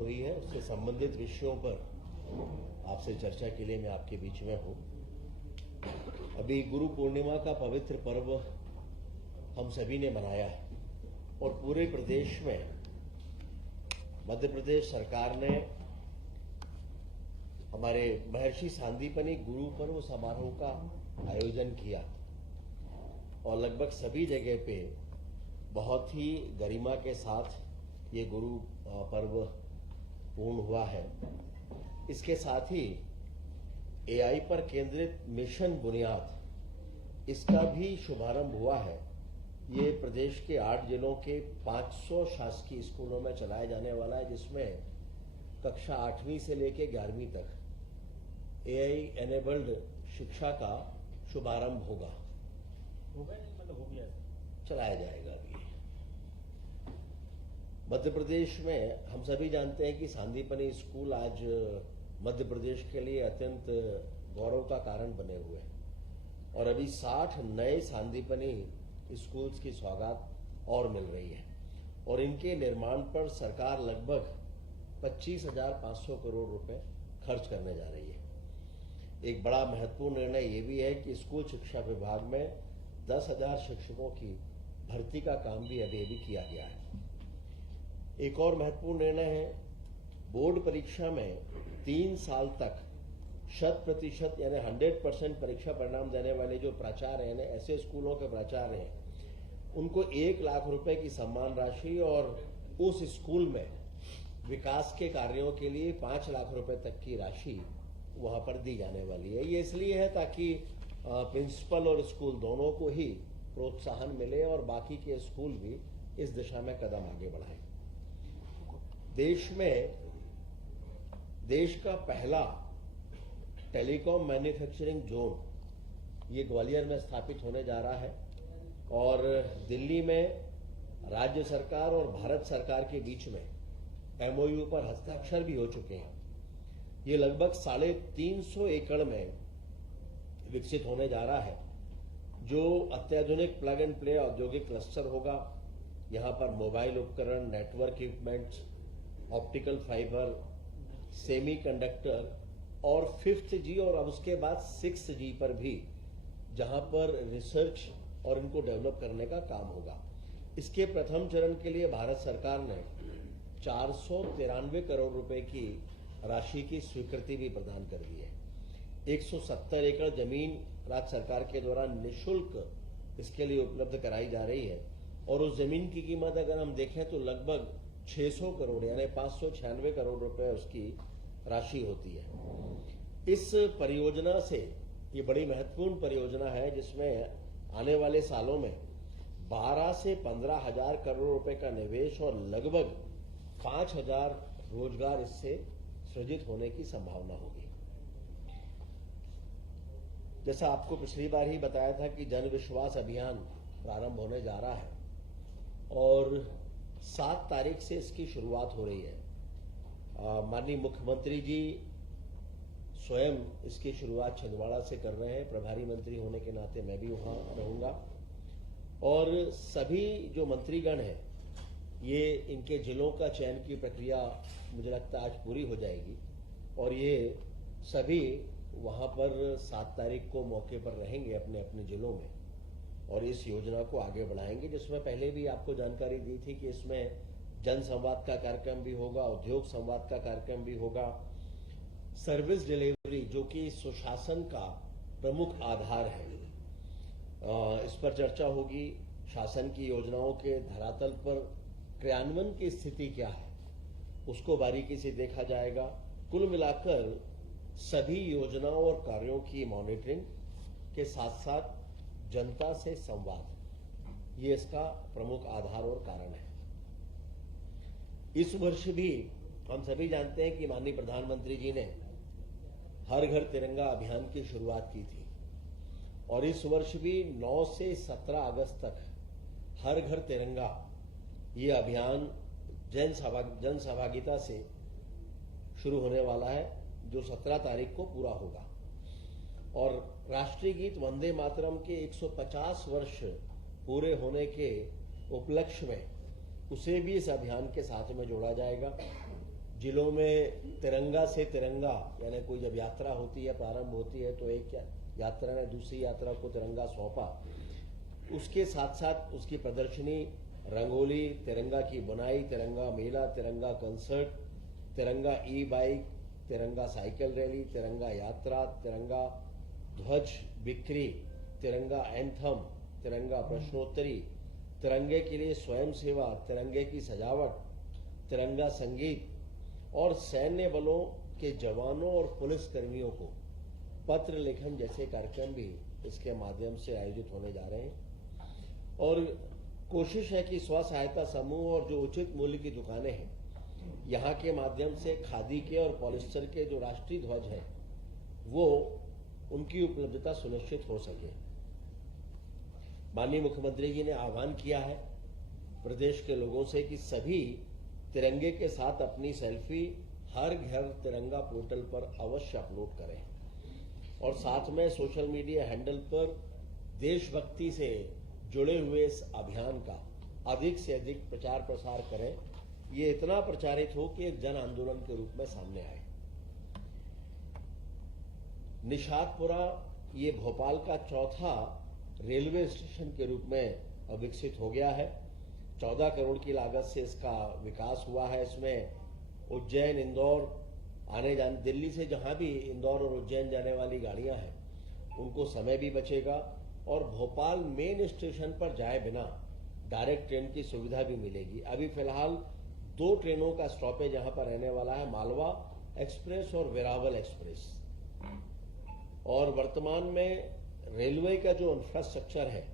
हुई है उससे संबंधित विषयों पर आपसे चर्चा के लिए मैं आपके बीच में हूं। अभी गुरु पूर्णिमा का पवित्र पर्व हम सभी ने मनाया है और पूरे प्रदेश में मध्य प्रदेश सरकार ने हमारे महर्षि सांदीपनि गुरु पर्व समारोह का आयोजन किया और लगभग सभी जगह पे बहुत ही गरिमा के साथ ये गुरु पर्व पूर्ण हुआ है। इसके साथ ही एआई पर केंद्रित मिशन बुनियाद इसका भी शुभारंभ हुआ है। ये प्रदेश के 8 जिलों के 500 शासकीय स्कूलों में चलाया जाने वाला है, जिसमें कक्षा 8वीं से लेकर 11वीं तक एआई एनेबल्ड शिक्षा का शुभारंभ होगा। नहीं मतलब हो गया, चलाया जाएगा। अभी मध्य प्रदेश में हम सभी जानते हैं कि सांदीपनि स्कूल आज मध्य प्रदेश के लिए अत्यंत गौरव का कारण बने हुए हैं और अभी 60 नए सांदीपनि स्कूल्स की सौगात और मिल रही है और इनके निर्माण पर सरकार लगभग 25,500 करोड़ रुपए खर्च करने जा रही है। एक बड़ा महत्वपूर्ण निर्णय ये भी है कि स्कूल शिक्षा विभाग में 10,000 शिक्षकों की भर्ती का काम भी अभी किया गया है। एक और महत्वपूर्ण निर्णय है, बोर्ड परीक्षा में 3 साल तक 100% यानी 100% परीक्षा परिणाम देने वाले जो प्राचार्य हैं, ऐसे स्कूलों के प्राचार्य हैं, उनको 1 लाख रुपए की सम्मान राशि और उस स्कूल में विकास के कार्यों के लिए 5 लाख रुपए तक की राशि वहां पर दी जाने वाली है। ये इसलिए है ताकि प्रिंसिपल और स्कूल दोनों को ही प्रोत्साहन मिले और बाकी के स्कूल भी इस दिशा में कदम आगे बढ़ाएं। देश का पहला टेलीकॉम मैन्युफैक्चरिंग जोन ये ग्वालियर में स्थापित होने जा रहा है और दिल्ली में राज्य सरकार और भारत सरकार के बीच में एमओयू पर हस्ताक्षर भी हो चुके हैं। ये लगभग 350 एकड़ में विकसित होने जा रहा है, जो अत्याधुनिक प्लग एंड प्ले औद्योगिक क्लस्टर होगा। यहां पर मोबाइल उपकरण, network equipments, optical fibre, semiconductor और 5th G और अब उसके बाद 6th G पर भी जहां पर रिसर्च और इनको डेवलप करने का काम होगा। इसके प्रथम चरण के लिए भारत सरकार ने 493 करोड़ रुपए की राशि की स्वीकृति भी प्रदान कर दी है। 170 एकड़ जमीन राज्य सरकार के द्वारा निःशुल्क इसके लिए उपलब्ध कराई जा रही है और उस जमीन की कीमत अगर हम देखें तो लगभग 600 करोड़ यानी 596 करोड़ रुपए उसकी राशि होती है। इस परियोजना से, ये बड़ी महत्वपूर्ण परियोजना है जिसमें आने वाले सालों में 12 से 15 हजार करोड़ रुपए का निवेश और लगभग 5,000 रोजगार इससे सृजित होने की संभावना होगी। जैसा आपको पिछली बार ही बताया था कि जन विश्वास अभियान प्रारंभ होने जा रहा है और 7 तारीख से इसकी शुरुआत हो रही है। माननीय मुख्यमंत्री जी स्वयं इसकी शुरुआत छिंदवाड़ा से कर रहे हैं। प्रभारी मंत्री होने के नाते मैं भी वहां रहूंगा और सभी जो मंत्रीगण हैं, ये इनके जिलों का चयन की प्रक्रिया मुझे लगता है आज पूरी हो जाएगी और ये सभी वहां पर 7 तारीख को मौके पर रहेंगे अपने अपने जिलों में और इस योजना को आगे बढ़ाएंगे, जिसमें पहले भी आपको जानकारी दी थी कि इसमें जन संवाद का कार्यक्रम भी होगा, उद्योग संवाद का कार्यक्रम भी होगा, सर्विस डिलीवरी जो कि सुशासन का प्रमुख आधार है, इस पर चर्चा होगी। शासन की योजनाओं के धरातल पर क्रियान्वयन की स्थिति क्या है उसको बारीकी से देखा जाएगा। कुल मिलाकर सभी योजनाओं और कार्यों की मॉनिटरिंग के साथ साथ जनता से संवाद, ये इसका प्रमुख आधार और कारण है। इस वर्ष भी हम सभी जानते हैं कि माननीय प्रधानमंत्री जी ने हर घर तिरंगा अभियान की शुरुआत की थी और इस वर्ष भी 9 से 17 अगस्त तक हर घर तिरंगा ये अभियान जन सहभागिता से शुरू होने वाला है, जो 17 तारीख को पूरा होगा और राष्ट्रीय गीत वंदे मातरम के 150 वर्ष पूरे होने के उपलक्ष्य में उसे भी इस अभियान के साथ में जोड़ा जाएगा। जिलों में तिरंगा से तिरंगा, यानी कोई जब यात्रा होती है, प्रारंभ होती है, तो एक यात्रा ने दूसरी यात्रा को तिरंगा सौंपा। उसके साथ साथ उसकी प्रदर्शनी, रंगोली, तिरंगा की बुनाई, तिरंगा मेला, तिरंगा कंसर्ट, तिरंगा ई बाइक, तिरंगा साइकिल रैली, तिरंगा यात्रा, तिरंगा ध्वज बिक्री, तिरंगा एंथम, तिरंगा प्रश्नोत्तरी, तिरंगे के लिए स्वयं सेवा, तिरंगे की सजावट, तिरंगा संगीत और सैन्य बलों के जवानों और पुलिस कर्मियों को पत्र लेखन जैसे कार्यक्रम भी इसके माध्यम से आयोजित होने जा रहे हैं। और कोशिश है कि स्व सहायता समूह और जो उचित मूल्य की दुकानें हैं, यहाँ के माध्यम से खादी के और पॉलिस्टर के जो राष्ट्रीय ध्वज है वो उनकी उपलब्धता सुनिश्चित हो सके। माननीय मुख्यमंत्री जी ने आह्वान किया है प्रदेश के लोगों से कि सभी तिरंगे के साथ अपनी सेल्फी हर घर तिरंगा पोर्टल पर अवश्य अपलोड करें और साथ में सोशल मीडिया हैंडल पर देशभक्ति से जुड़े हुए इस अभियान का अधिक से अधिक प्रचार प्रसार करें। ये इतना प्रचारित हो कि एक जन आंदोलन के रूप में सामने आए। निशातपुरा ये भोपाल का चौथा रेलवे स्टेशन के रूप में विकसित हो गया है। 14 करोड़ की लागत से इसका विकास हुआ है। इसमें उज्जैन, इंदौर आने जाने, दिल्ली से जहां भी इंदौर और उज्जैन जाने वाली गाड़ियां हैं उनको समय भी बचेगा और भोपाल मेन स्टेशन पर जाए बिना डायरेक्ट ट्रेन की सुविधा भी मिलेगी। अभी फिलहाल 2 ट्रेनों का स्टॉपेज यहां पर रहने वाला है, मालवा एक्सप्रेस और वेरावल एक्सप्रेस। और वर्तमान में रेलवे का जो इंफ्रास्ट्रक्चर है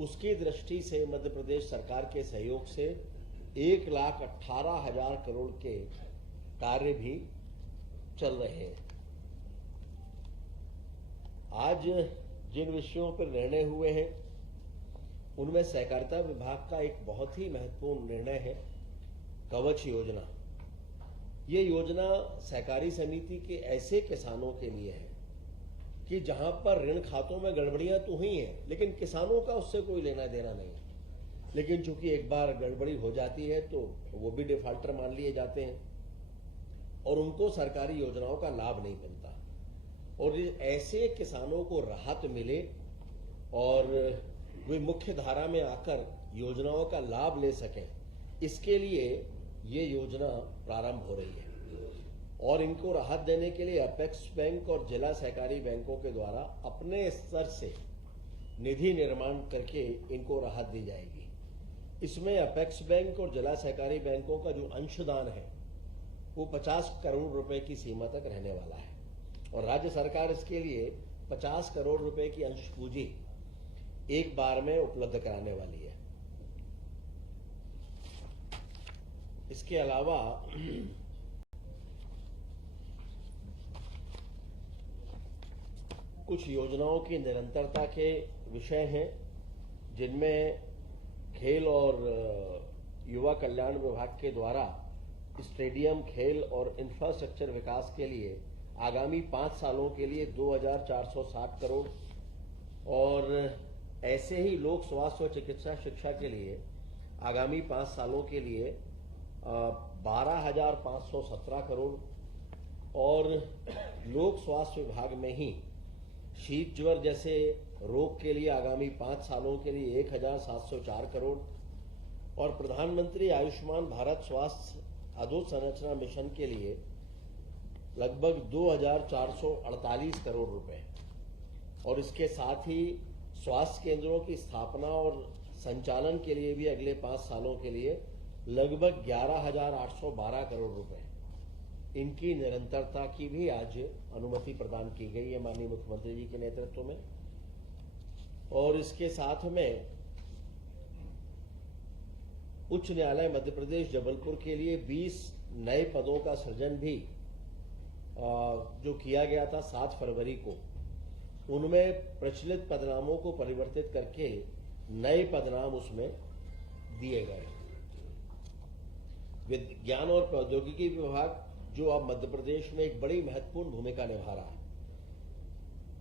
उसकी दृष्टि से मध्य प्रदेश सरकार के सहयोग से 1,18,000 करोड़ के कार्य भी चल रहे हैं। आज जिन विषयों पर निर्णय हुए हैं उनमें सहकारिता विभाग का एक बहुत ही महत्वपूर्ण निर्णय है कवच योजना। ये योजना सहकारी समिति के ऐसे किसानों के लिए है कि जहां पर ऋण खातों में गड़बड़ियां तो हुई हैं लेकिन किसानों का उससे कोई लेना देना नहीं। लेकिन चूंकि एक बार गड़बड़ी हो जाती है तो वो भी डिफॉल्टर मान लिए जाते हैं और उनको सरकारी योजनाओं का लाभ नहीं मिलता। और ऐसे किसानों को राहत मिले और वे मुख्य धारा में आकर योजनाओं का लाभ ले सकें, इसके लिए ये योजना प्रारंभ हो रही है। और इनको राहत देने के लिए अपेक्स बैंक और जिला सहकारी बैंकों के द्वारा अपने स्तर से निधि निर्माण करके इनको राहत दी जाएगी। इसमें अपेक्स बैंक और जिला सहकारी बैंकों का जो अंशदान है वो 50 करोड़ रुपए की सीमा तक रहने वाला है और राज्य सरकार इसके लिए 50 करोड़ रुपए की अंश पूंजी एक बार में उपलब्ध कराने वाली है। इसके अलावा कुछ योजनाओं की निरंतरता के विषय हैं जिनमें खेल और युवा कल्याण विभाग के द्वारा स्टेडियम, खेल और इंफ्रास्ट्रक्चर विकास के लिए आगामी 5 सालों के लिए 2,460 करोड़ और ऐसे ही लोक स्वास्थ्य और चिकित्सा शिक्षा के लिए आगामी 5 सालों के लिए 12,517 करोड़ और लोक स्वास्थ्य विभाग में ही शीत ज्वर जैसे रोग के लिए आगामी 5 सालों के लिए 1,704 करोड़ और प्रधानमंत्री आयुष्मान भारत स्वास्थ्य अधोसंरचना मिशन के लिए लगभग 2,448 करोड़ रुपए और इसके साथ ही स्वास्थ्य केंद्रों की स्थापना और संचालन के लिए भी अगले 5 सालों के लिए लगभग 11,812 करोड़ रुपए इनकी निरंतरता की भी आज अनुमति प्रदान की गई है माननीय मुख्यमंत्री जी के नेतृत्व में। और इसके साथ में उच्च न्यायालय मध्य प्रदेश जबलपुर के लिए 20 नए पदों का सृजन भी जो किया गया था 7 फरवरी को, उनमें प्रचलित पदनामों को परिवर्तित करके नए पदनाम उसमें दिए गए। विज्ञान और प्रौद्योगिकी विभाग जो अब मध्य प्रदेश में एक बड़ी महत्वपूर्ण भूमिका निभा रहा है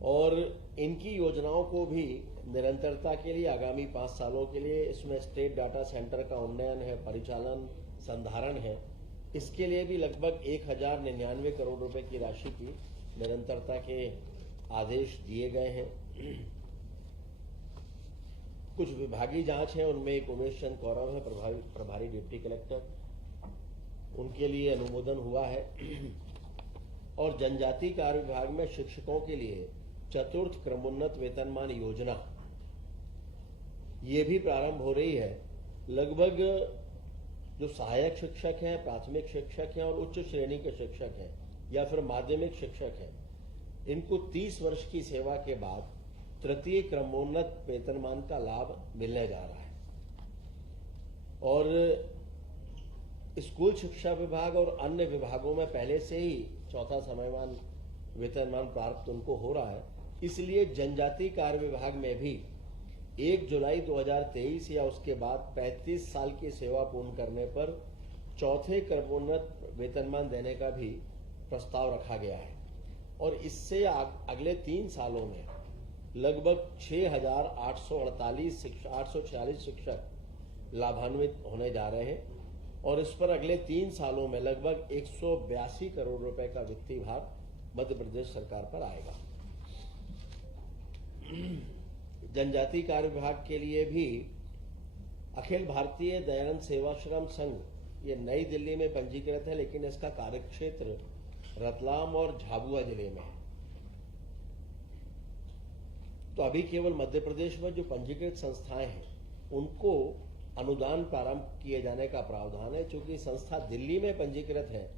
और इनकी योजनाओं को भी निरंतरता के लिए आगामी 5 सालों के लिए इसमें स्टेट डाटा सेंटर का उन्नयन है, परिचालन, संधारण है इसके लिए भी लगभग 1099 करोड़ रुपए की राशि की निरंतरता के आदेश दिए गए हैं। कुछ विभागीय जांच है, उनमें एक उमेश चंद कौरव है, प्रभारी डिप्टी कलेक्टर, उनके लिए अनुमोदन हुआ है। और जनजाति कार्य विभाग में शिक्षकों के लिए चतुर्थ क्रमोन्नत वेतनमान योजना ये भी प्रारंभ हो रही है। लगभग जो सहायक शिक्षक हैं, प्राथमिक शिक्षक हैं और उच्च श्रेणी के शिक्षक हैं या फिर माध्यमिक शिक्षक हैं, इनको 30 वर्ष की सेवा के बाद तृतीय क्रमोन्नत वेतनमान का लाभ मिलने जा रहा है। और स्कूल शिक्षा विभाग और अन्य विभागों में पहले से ही चौथा समयमान वेतनमान प्राप्त उनको हो रहा है। इसलिए जनजाति कार्य विभाग में भी 1 जुलाई 2023 या उसके बाद 35 साल की सेवा पूर्ण करने पर चौथे क्रमोन्नत वेतनमान देने का भी प्रस्ताव रखा गया है। और इससे अगले 3 सालों में लगभग 6,846 शिक्षक लाभान्वित होने जा रहे हैं और इस पर अगले 3 सालों में लगभग 182 करोड़ रुपए का वित्तीय भार मध्य प्रदेश सरकार पर आएगा। जनजाति कार्य विभाग के लिए भी अखिल भारतीय दयानंद सेवाश्रम संघ ये नई दिल्ली में पंजीकृत है, लेकिन इसका कार्यक्षेत्र रतलाम और झाबुआ जिले में है। तो अभी केवल मध्य प्रदेश में जो पंजीकृत संस्थाएं हैं उनको अनुदान प्रारंभ किए जाने का प्रावधान है। चूंकि संस्था दिल्ली में पंजीकृत है,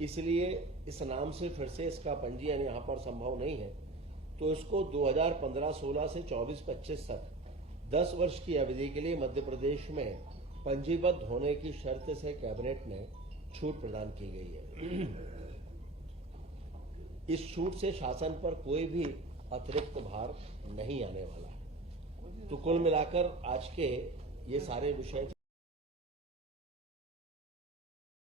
इसलिए इस नाम से फिर से इसका पंजीयन यहां पर संभव नहीं है। तो इसको 2015-16 से 24-25 तक 10 वर्ष की अवधि के लिए मध्य प्रदेश में पंजीबद्ध होने की शर्त से कैबिनेट ने छूट प्रदान की गई है। इस छूट से शासन पर कोई भी अतिरिक्त भार नहीं आने वाला है। तो कुल मिलाकर आज के ये सारे विषय